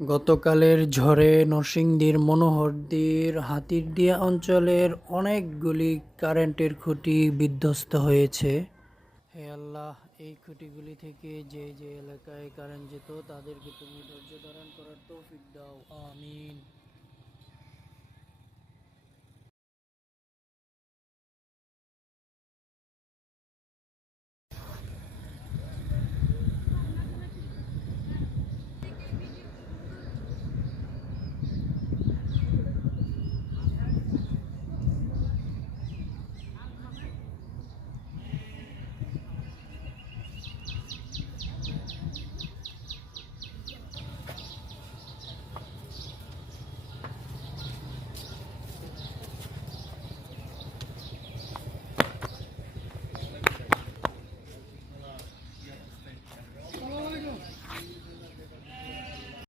গতকালের ঝড়ে নরসিংদীর মনোহরদীর হাতিরদিয়া অঞ্চলের অনেকগুলি কারেন্টের খুঁটি বিধ্বস্ত হয়েছে। হে আল্লাহ, এই খুঁটিগুলি থেকে যে যে এলাকায় কারেন্ট যেত তাদেরকে তুমি ধৈর্য ধারণ করার তৌফিক দাও, আমিন।